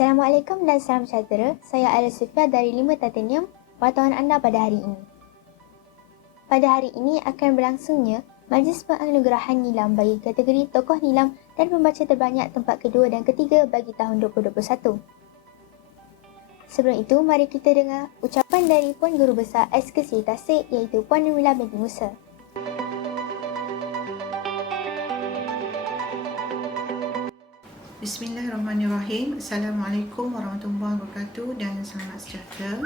Assalamualaikum dan salam sejahtera. Saya Ala Sufia dari 5 Titanium, wartawan anda pada hari ini. Pada hari ini akan berlangsungnya Majlis Penganugerahan Nilam bagi kategori Tokoh Nilam dan Pembaca Terbanyak tempat kedua dan ketiga bagi tahun 2021. Sebelum itu, mari kita dengar ucapan dari Puan Guru Besar Eksekusi Tasik iaitu Puan Nurmila binti Musa. Bismillahirrahmanirrahim. Assalamualaikum warahmatullahi wabarakatuh dan selamat sejahtera.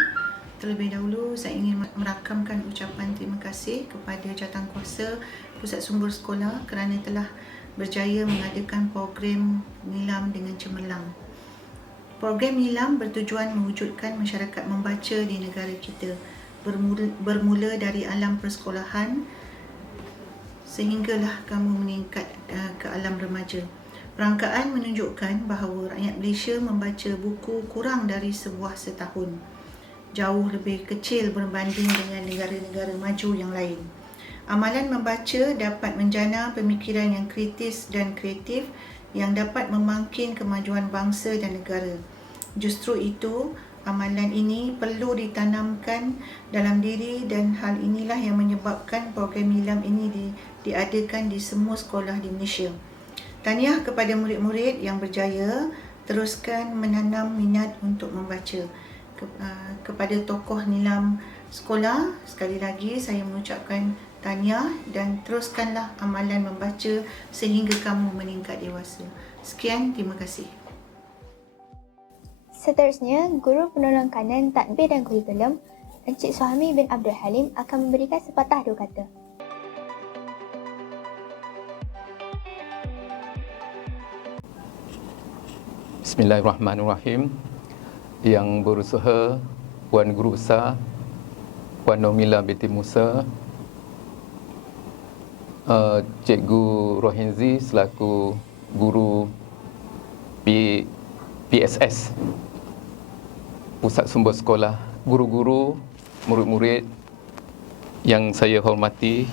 Terlebih dahulu saya ingin merakamkan ucapan terima kasih kepada Jawatankuasa Pusat Sumber Sekolah kerana telah berjaya mengadakan program Nilam dengan cemerlang. Program Nilam bertujuan mewujudkan masyarakat membaca di negara kita, bermula dari alam persekolahan sehinggalah kamu meningkat ke alam remaja. Perangkaan menunjukkan bahawa rakyat Malaysia membaca buku kurang dari sebuah setahun, jauh lebih kecil berbanding dengan negara-negara maju yang lain. Amalan membaca dapat menjana pemikiran yang kritis dan kreatif yang dapat memangkin kemajuan bangsa dan negara. Justru itu, amalan ini perlu ditanamkan dalam diri dan hal inilah yang menyebabkan program Nilam ini diadakan di semua sekolah di Malaysia. Tahniah kepada murid-murid yang berjaya teruskan menanam minat untuk membaca. Kepada tokoh Nilam sekolah, sekali lagi saya mengucapkan tahniah dan teruskanlah amalan membaca sehingga kamu meningkat dewasa. Sekian, terima kasih. Seterusnya, Guru Penolong Kanan Tadbir dan Kurikulum, Encik Suhami bin Abdul Halim akan memberikan sepatah dua kata. Bismillahirrahmanirrahim. Yang berusaha Puan Guru Besar Puan Nurmila binti Musa, Cikgu Rohinzi selaku Guru PSS Pusat Sumber Sekolah, guru-guru, murid-murid yang saya hormati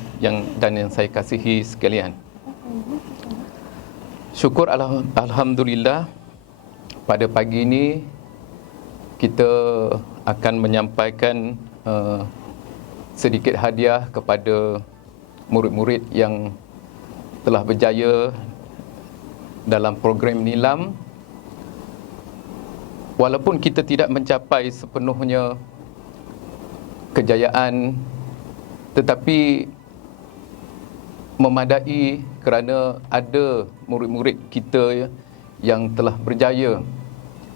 dan yang saya kasihi sekalian. Syukur Alhamdulillah, pada pagi ini kita akan menyampaikan sedikit hadiah kepada murid-murid yang telah berjaya dalam program Nilam. Walaupun kita tidak mencapai sepenuhnya kejayaan, tetapi memadai kerana ada murid-murid kita yang telah berjaya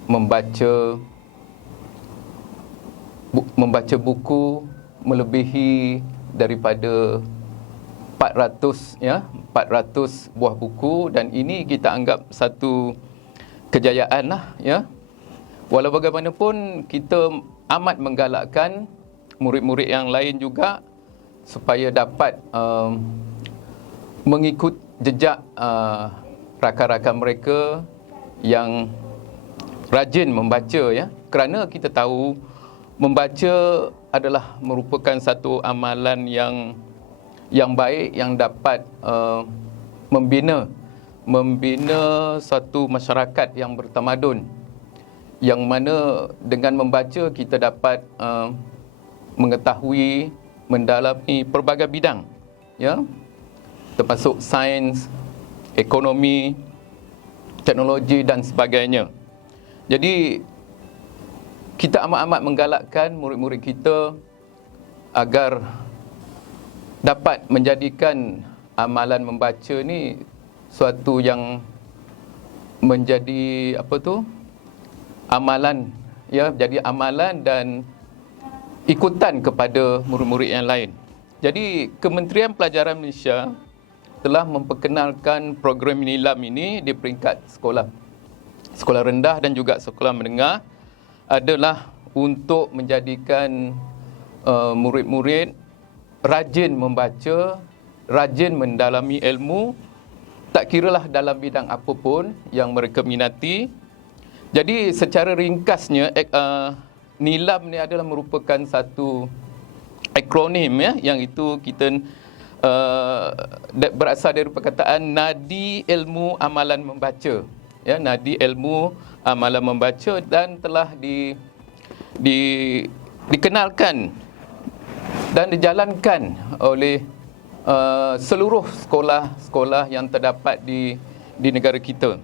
membaca buku melebihi daripada 400 buah buku, dan ini kita anggap satu kejayaan lah, ya. Walau bagaimanapun kita amat menggalakkan murid-murid yang lain juga supaya dapat mengikut jejak rakan-rakan mereka yang rajin membaca, ya, kerana kita tahu membaca adalah merupakan satu amalan yang baik yang dapat membina satu masyarakat yang bertamadun, yang mana dengan membaca kita dapat mengetahui, mendalami pelbagai bidang, ya, termasuk sains, ekonomi, teknologi dan sebagainya. Jadi kita amat-amat menggalakkan murid-murid kita agar dapat menjadikan amalan membaca ni suatu yang menjadi amalan, ya, jadi amalan dan ikutan kepada murid-murid yang lain. Jadi Kementerian Pelajaran Malaysia telah memperkenalkan program Nilam ini di peringkat sekolah rendah dan juga sekolah menengah, adalah untuk menjadikan murid-murid rajin membaca, rajin mendalami ilmu, tak kiralah dalam bidang apapun yang mereka minati. Jadi secara ringkasnya, Nilam ni adalah merupakan satu akronim, ya, yang itu kita berasal dari perkataan nadi ilmu amalan membaca. ya, Nadi Ilmu Amalan Membaca, dan telah dikenalkan dan dijalankan oleh seluruh sekolah-sekolah yang terdapat di negara kita.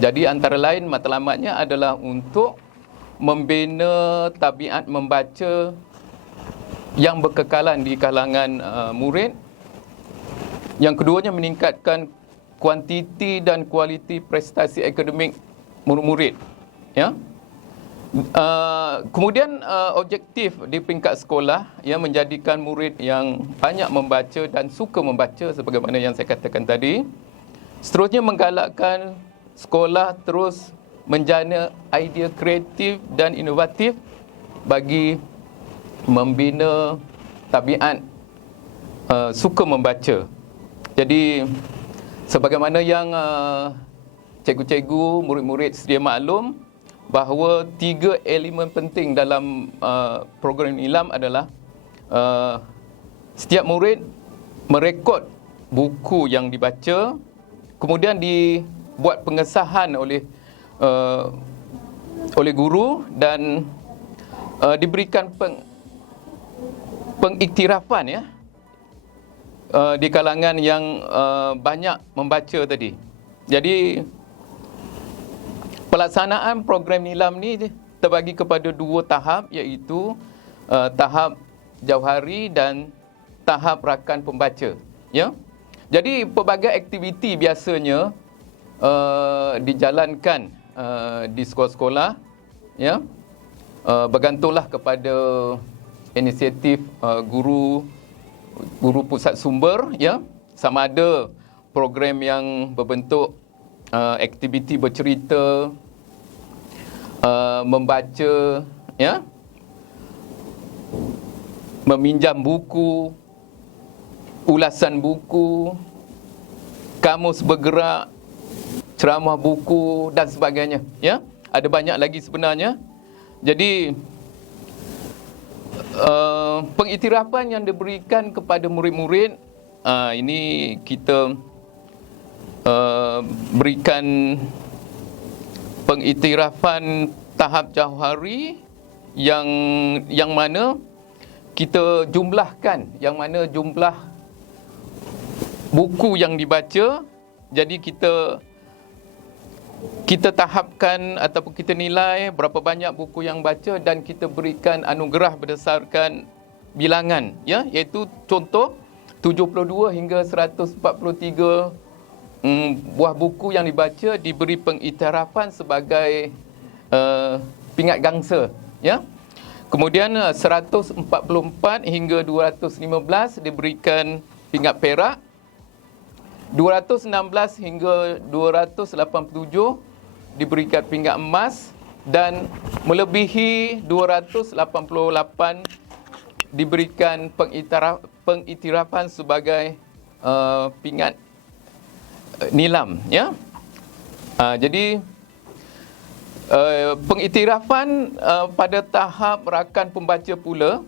Jadi antara lain matlamatnya adalah untuk membina tabiat membaca yang berkekalan di kalangan murid. Yang keduanya, meningkatkan kuantiti dan kualiti prestasi akademik murid-murid. Ya. Kemudian objektif di peringkat sekolah, ya, menjadikan murid yang banyak membaca dan suka membaca sebagaimana yang saya katakan tadi. Seterusnya, menggalakkan sekolah terus menjana idea kreatif dan inovatif bagi membina tabiat suka membaca. Jadi sebagaimana yang cikgu-cikgu, murid-murid sedia maklum, bahawa 3 elemen penting dalam program Nilam adalah setiap murid merekod buku yang dibaca, kemudian dibuat pengesahan oleh guru, dan diberikan pengiktirafan, ya, di kalangan yang banyak membaca tadi. Jadi pelaksanaan program Nilam ni terbagi kepada 2 tahap, iaitu tahap jauhari dan tahap rakan pembaca, ya. Jadi pelbagai aktiviti biasanya dijalankan di sekolah-sekolah, ya. Bergantunglah kepada inisiatif guru pusat sumber, ya, sama ada program yang berbentuk aktiviti bercerita, membaca, ya, meminjam buku, ulasan buku, kamus bergerak, ceramah buku dan sebagainya, ya. Ada banyak lagi sebenarnya. Jadi pengiktirafan yang diberikan kepada murid-murid, ini kita berikan pengiktirafan tahap jauhari yang mana kita jumlahkan, yang mana jumlah buku yang dibaca. Jadi kita tahapkan ataupun kita nilai berapa banyak buku yang baca, dan kita berikan anugerah berdasarkan bilangan, ya, iaitu contoh 72 hingga 143 buah buku yang dibaca diberi pengiktirafan sebagai pingat gangsa, ya. Kemudian 144 hingga 215 diberikan pingat perak. 216 hingga 287 diberikan pingat emas, dan melebihi 288 diberikan pengiktirafan sebagai pingat nilam, ya. Jadi pengiktirafan pada tahap rakan pembaca pula,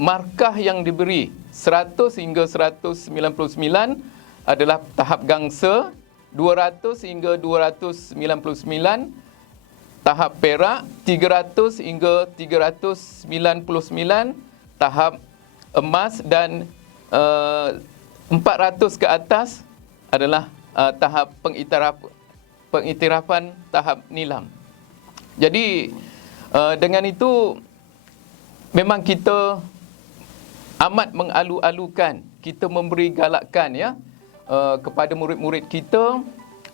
markah yang diberi 100 hingga 199 adalah tahap gangsa, 200 hingga 299 tahap perak, 300 hingga 399 tahap emas, dan 400 ke atas adalah tahap pengiktirafan tahap nilam. Jadi dengan itu memang kita amat mengalu-alukan, kita memberi galakan, ya, kepada murid-murid kita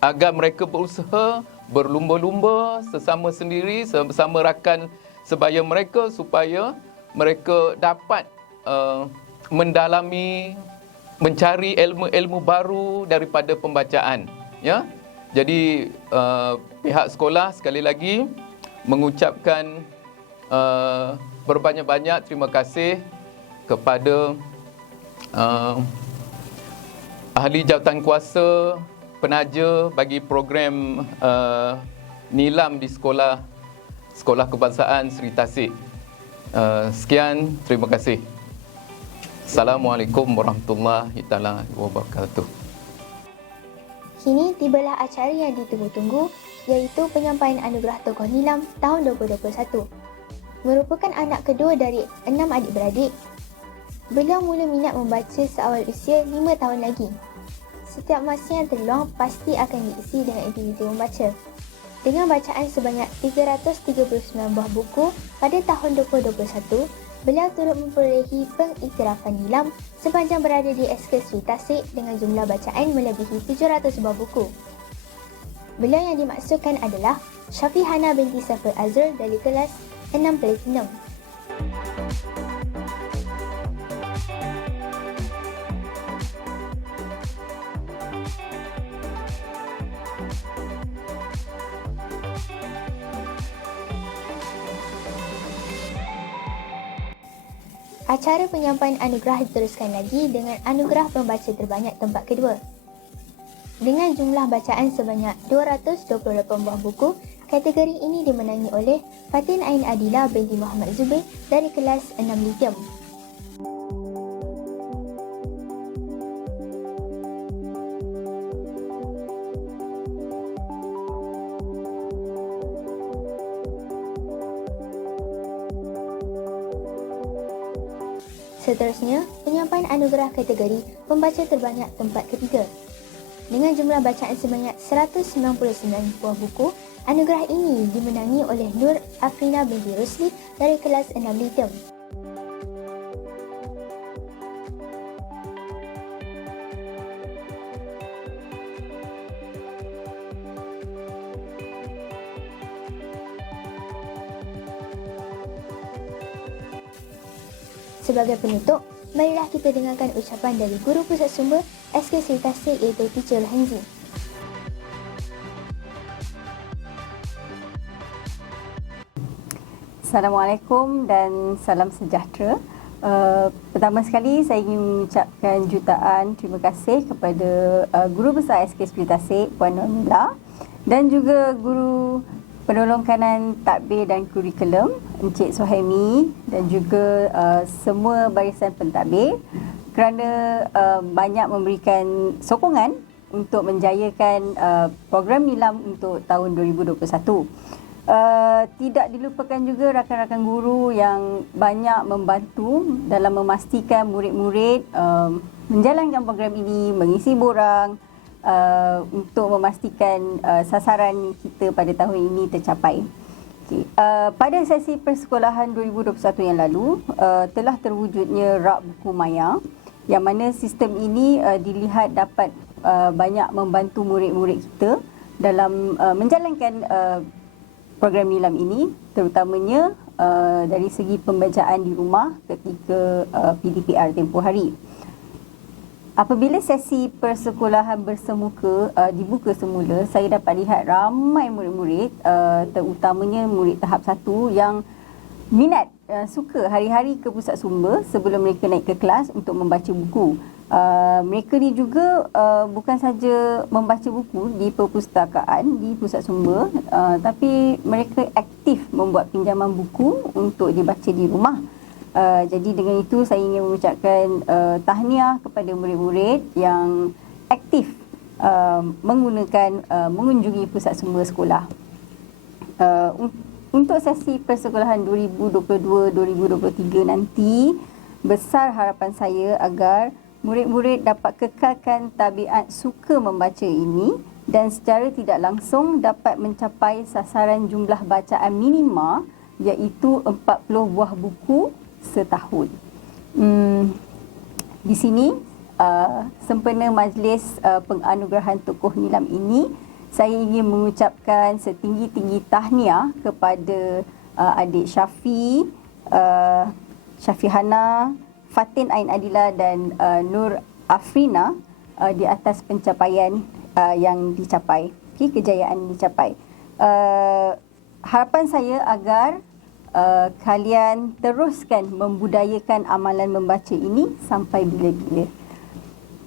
agar mereka berusaha berlumba-lumba sesama sendiri, bersama rakan sebaya mereka, supaya mereka dapat mendalami, mencari ilmu-ilmu baru daripada pembacaan, ya. Jadi pihak sekolah sekali lagi mengucapkan berbanyak-banyak terima kasih kepada ahli jawatan kuasa penaja bagi program Nilam di Sekolah Kebangsaan Seri Tasik. Sekian, terima kasih. Assalamualaikum warahmatullahi wabarakatuh. Kini tibalah acara yang ditunggu-tunggu, iaitu penyampaian anugerah tokoh Nilam tahun 2021. Merupakan anak kedua dari 6 adik-beradik, beliau mula minat membaca seawal usia 5 tahun lagi. Setiap masa yang terluang pasti akan diisi dengan aktiviti membaca. Dengan bacaan sebanyak 339 buah buku pada tahun 2021, beliau turut memperolehi pengiktirafan Nilam sepanjang berada di SK Sri Tasik dengan jumlah bacaan melebihi 700 buah buku. Beliau yang dimaksudkan adalah Syafihana binti Safir Azhar dari kelas 6 Platinum. Acara penyampaian anugerah diteruskan lagi dengan anugerah pembaca terbanyak tempat kedua. Dengan jumlah bacaan sebanyak 228 buah buku, kategori ini dimenangi oleh Fatin Ain Adila binti Muhammad Zubair dari kelas 6 Lithium. Seterusnya, penyampaian anugerah kategori pembaca terbanyak tempat ketiga. Dengan jumlah bacaan sebanyak 199 buah buku, anugerah ini dimenangi oleh Nur Afrina binti Rusli dari kelas 6 Lithium. Sebagai penutup, marilah kita dengarkan ucapan dari Guru Pusat Sumber SK Sri Tasik iaitu Teacher Hanzi. Assalamualaikum dan salam sejahtera. Pertama sekali saya ingin mengucapkan jutaan terima kasih kepada Guru Besar SK Sri Tasik Puan Normila dan juga Guru Penolong Kanan Takbir dan Kurikulum Encik Suhaimi dan juga semua barisan pentadbir kerana banyak memberikan sokongan untuk menjayakan program Nilam untuk tahun 2021. Tidak dilupakan juga rakan-rakan guru yang banyak membantu dalam memastikan murid-murid menjalankan program ini, mengisi borang untuk memastikan sasaran kita pada tahun ini tercapai. Okay. Pada sesi persekolahan 2021 yang lalu, telah terwujudnya rak buku maya yang mana sistem ini dilihat dapat banyak membantu murid-murid kita dalam menjalankan program Nilam ini, terutamanya dari segi pembacaan di rumah ketika PDPR tempoh hari. Apabila sesi persekolahan bersemuka dibuka semula, saya dapat lihat ramai murid-murid, terutamanya murid tahap 1 yang minat, suka hari-hari ke pusat sumber sebelum mereka naik ke kelas untuk membaca buku. Mereka ni juga bukan saja membaca buku di perpustakaan, di pusat sumber, tapi mereka aktif membuat pinjaman buku untuk dibaca di rumah. Jadi dengan itu saya ingin mengucapkan tahniah kepada murid-murid yang aktif mengunjungi pusat sumber sekolah. Untuk sesi persekolahan 2022-2023 nanti, besar harapan saya agar murid-murid dapat kekalkan tabiat suka membaca ini dan secara tidak langsung dapat mencapai sasaran jumlah bacaan minima iaitu 40 buah buku setahun. Di sini sempena majlis penganugerahan tokoh Nilam ini, saya ingin mengucapkan setinggi-tinggi tahniah kepada adik Syafi, Syafihana, Fatin Ain Adila dan Nur Afrina di atas pencapaian yang dicapai, kejayaan yang dicapai. Harapan saya agar kalian teruskan membudayakan amalan membaca ini sampai bila-bila.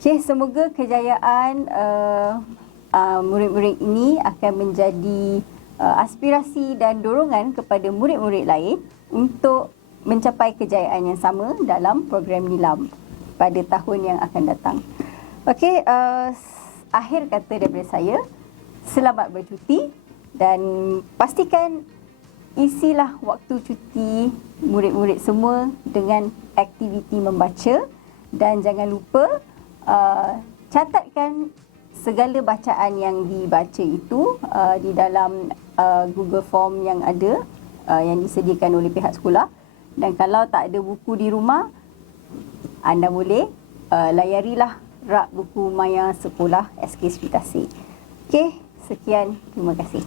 Semoga kejayaan murid-murid ini akan menjadi aspirasi dan dorongan kepada murid-murid lain untuk mencapai kejayaan yang sama dalam program Nilam pada tahun yang akan datang. akhir kata daripada saya, selamat bercuti dan pastikan isilah waktu cuti murid-murid semua dengan aktiviti membaca dan jangan lupa catatkan segala bacaan yang dibaca itu di dalam Google Form yang ada yang disediakan oleh pihak sekolah. Dan kalau tak ada buku di rumah, anda boleh layarilah rak buku maya sekolah SK Sri Tasik. Okey, sekian. Terima kasih.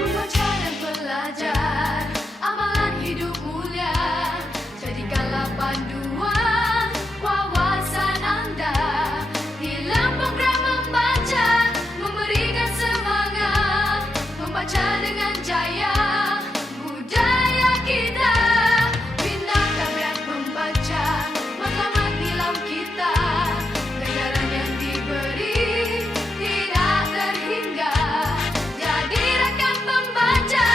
Membaca dan belajar, amalan hidup mulia. Jadikanlah panduan wawasan anda. Dalam program membaca, memberikan semangat. Membaca dengan jaya, budaya kita. Bina tabiat membaca, matlamat nilam kita. Ganjaran yang diberi tidak terhingga. Jadi rakan pembaca,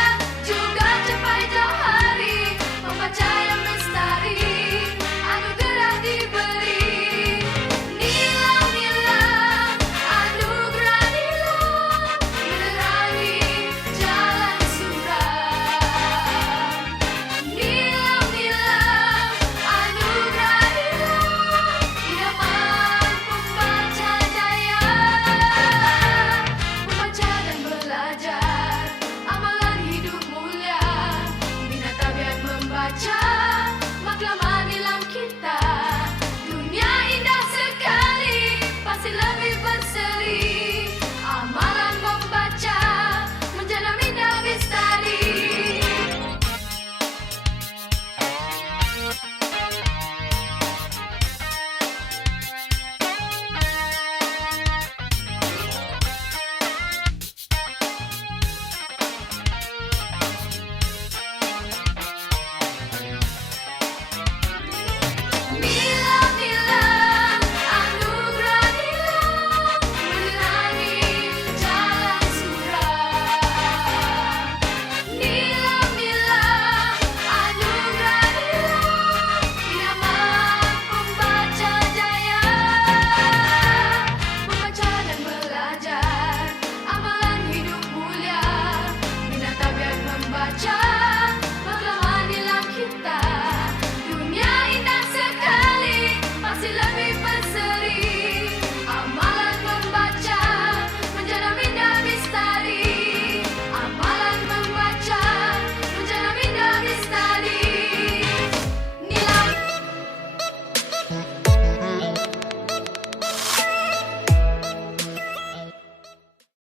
juga capai jauh hari. Membaca yang lestari, anugerah diberi. Nilam-nilam, anugerah nilam, menerangi jalan suram. Nilam-nilam, anugerah nilam, idaman pembaca jaya. Membaca dan belajar, amalan hidup mulia. Bina tabiat membaca,